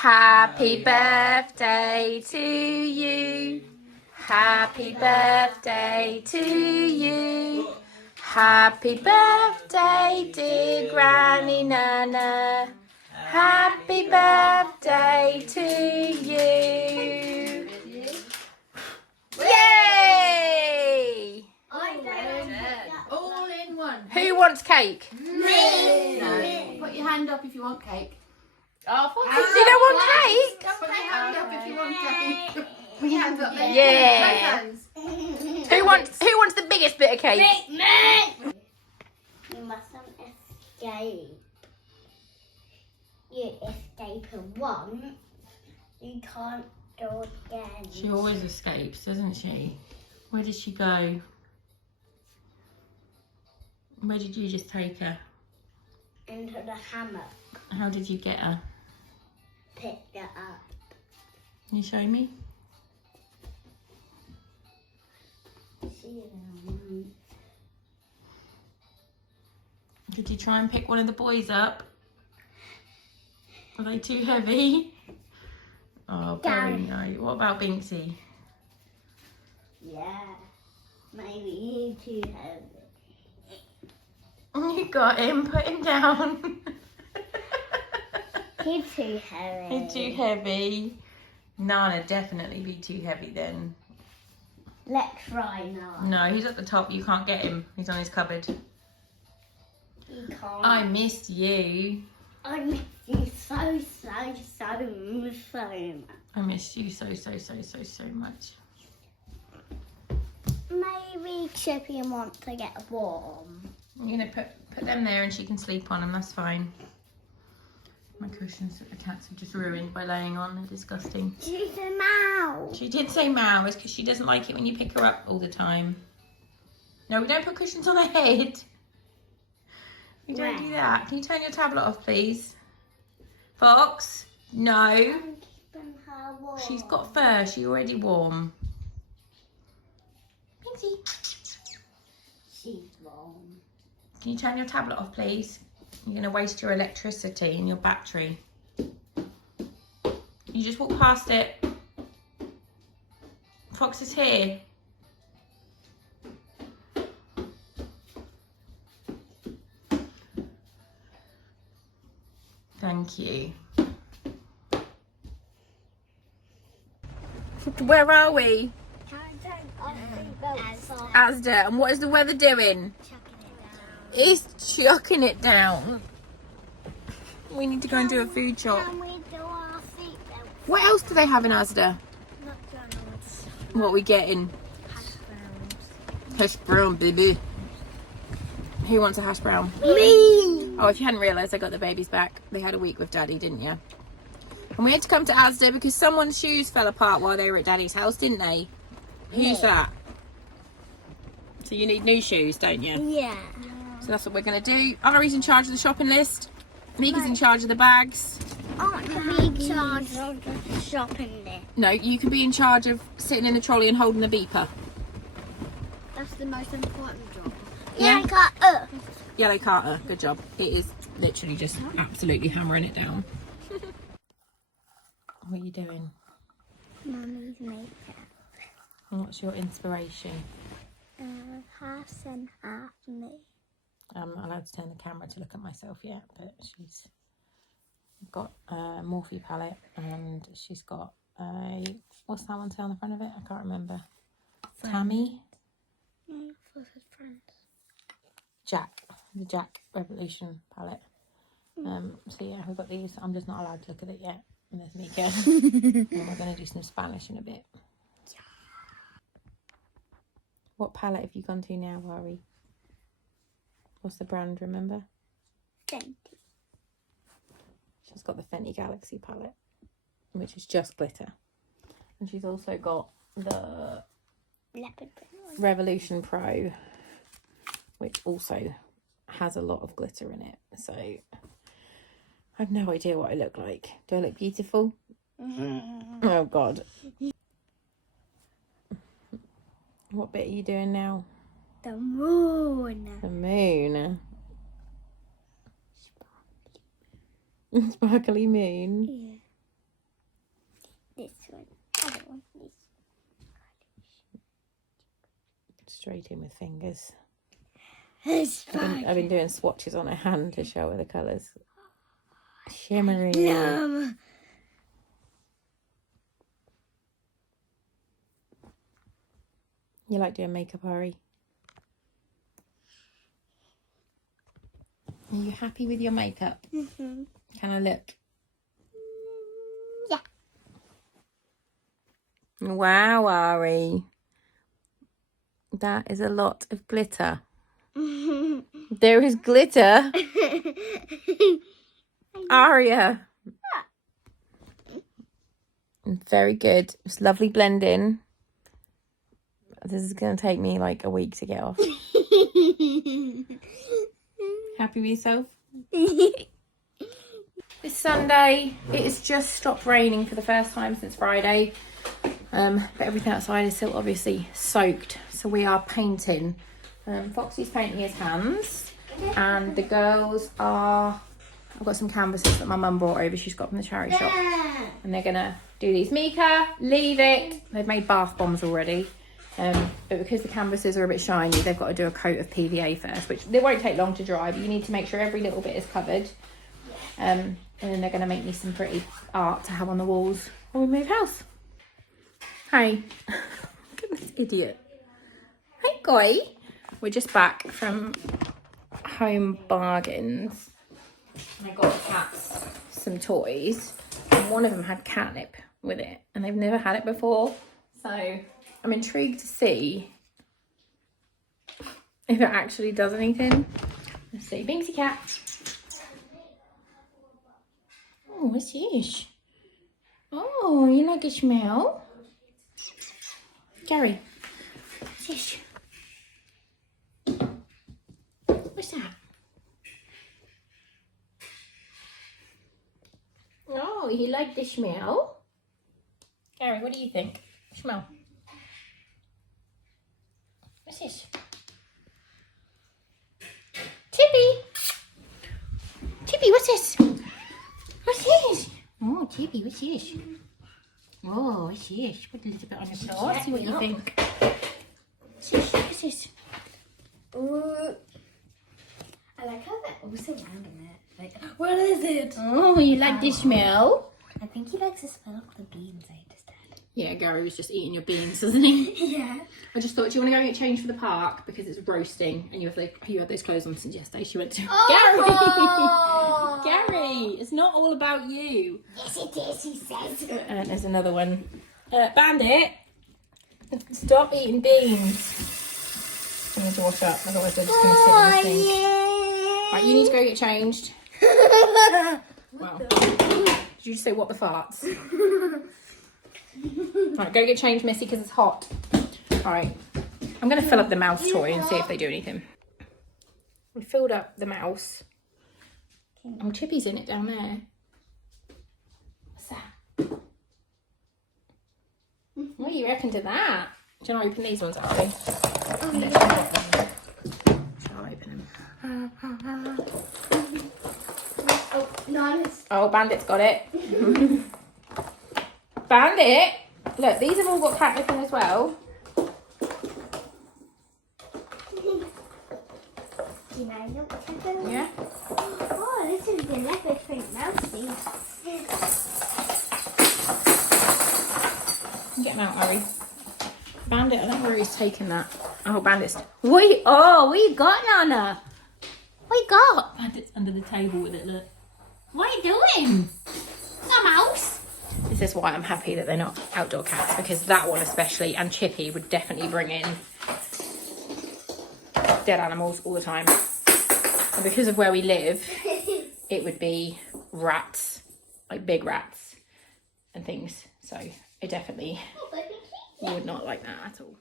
Happy birthday to you. Happy birthday to you. Happy birthday, dear Granny Nana. Happy birthday to you. Yay! All in one. Who wants cake? Me. No. Put your hand up if you want cake. Oh, you don't want cake? Put your hand up if you want cake. Put your hands up there. Yeah. Both hands. Who wants the biggest bit of cake? Me. You mustn't escape. You escape once, you can't go again. She always escapes, doesn't she? Where did she go? Where did you just take her? Into the hammock. How did you get her? Pick her up. Can you show me? Did you try and pick one of the boys up? Are they too heavy? Oh, very nice. What about Binksy? Yeah, maybe he's too heavy. You got him. Put him down. He's too heavy. He's too heavy. Nana definitely be too heavy then. Let's try now. No, he's at the top. You can't get him. He's on his cupboard. You can't. I missed you. I miss you so much. I missed you so much. Maybe Chippy wants to get warm. I'm gonna put them there and she can sleep on them. That's fine. My cushions that the cats have just ruined by laying on. They're disgusting. She's a mouse. She did say meow. It's because she doesn't like it when you pick her up all the time. No, we don't put cushions on her head. We don't do that. Can you turn your tablet off, please? Fox? No. I'm keeping her warm. She's got fur. She's already warm. Pinksy. She's warm. Can you turn your tablet off, please? You're going to waste your electricity and your battery. You just walk past it. Fox is here. Thank you. Where are we? Asda. And what is the weather doing? It's chucking it down. We need to go and do a food shop. Can we do our seatbelt? What else do they have in Asda? McDonald's. What are we getting? Hash browns. Hash brown, baby. Who wants a hash brown? Me! Oh, if you hadn't realised, I got the babies back. They had a week with Daddy, didn't you? And we had to come to Asda because someone's shoes fell apart while they were at Daddy's house, didn't they? Who's that? So you need new shoes, don't you? Yeah. So that's what we're going to do. Ari's in charge of the shopping list. Mika's in charge of the bags. I can be in charge of the shopping list. No, you can be in charge of sitting in the trolley and holding the beeper. That's the most important job. Yeah. Yeah, Yellow Carter, good job. It is literally just absolutely hammering it down. What are you doing? Mummy's makeup. And what's your inspiration? Half and half me. I'm not allowed to turn the camera to look at myself yet, but she's got a Morphe palette and she's got a, what's that one say on the front of it? I can't remember. Tammy? No, for his friends. Jack, the Jack Revolution palette. So yeah, we've got these. I'm just not allowed to look at it yet. And there's Mika. And we're going to do some Spanish in a bit. What palette have you gone to now, Ari? What's the brand, remember? Fenty. She's got the Fenty Galaxy palette, which is just glitter. And she's also got the Leopard print. Revolution Pro, which also has a lot of glitter in it. So I have no idea what I look like. Do I look beautiful? Oh God. What bit are you doing now? The moon. The moon. Sparkly moon. Yeah. straight in with fingers. It's I've been doing swatches on her hand to show her the colours. Shimmery. Yum. You like doing makeup, Ari? Are you happy with your makeup? Mm-hmm. Can I look? Yeah. Wow, Ari. That is a lot of glitter. There is glitter. Aria. Very good. It's lovely blending. This is going to take me like a week to get off. Happy with yourself? It's Sunday. It has just stopped raining for the first time since Friday. But everything outside is still obviously soaked. So we are painting. Foxy's painting his hands. And the girls are... I've got some canvases that my mum brought over. She's got from the charity shop. And they're going to do these. Mika, leave it. They've made bath bombs already. But because the canvases are a bit shiny, they've got to do a coat of PVA first, which they won't take long to dry, but you need to make sure every little bit is covered. And then they're going to make me some pretty art to have on the walls when we move house. Hey. Look at this idiot. Hey, guy. We're just back from Home Bargains. I got the cats some toys. And one of them had catnip with it. And they've never had it before. So I'm intrigued to see if it actually does anything. Let's see. Binksy cat. Oh, what's this? Oh, you like a smell? Gary. What's this? What's that? Oh, you like the smell? Gary, what do you think? Smell. What's this? Tippy! Tippy, what's this? What's this? Oh, Tippy, what's this? Oh, what's this? Put a little bit on the floor, see what you think. What's this? What's this? Ooh. I like how they're also round on it. Like, what is it? Oh, you like the smell? I think he likes the smell of the beans I just had. Yeah, Gary was just eating your beans, wasn't he? Yeah. I just thought, do you want to go and get changed for the park? Because it's roasting and you had those clothes on since yesterday. She went to... Oh. Gary! Gary! It's not all about you. Yes, it is, he says. And there's another one. Bandit! Stop eating beans. I need to wash up, otherwise they're just going to sit in the sink. Yeah. Right, you need to go get changed. Wow. Did you just say what the farts? Right, go get changed, Missy, because it's hot. Alright, I'm going to fill up the mouse toy and see if they do anything. We filled up the mouse. Oh, Chippy's in it down there. What's that? What do you reckon to that? Do you want to open these ones, Ari? Shall I open them? Oh, no, it's... Oh, Bandit's got it. Bandit! Look, these have all got catnip in as well. Do you know what happened? Yeah. Oh, this is the leopard print mousey. Get him out, Harry. Bandit, I don't know where he's taken that. Oh, Bandit's... Wait, oh, what you got, Nana? What you got? Bandit's under the table with it, look. What are you doing? A mouse. This is why I'm happy that they're not outdoor cats, because that one especially, and Chippy, would definitely bring in dead animals all the time. And because of where we live, it would be rats, like big rats and things. So it definitely would not like that at all.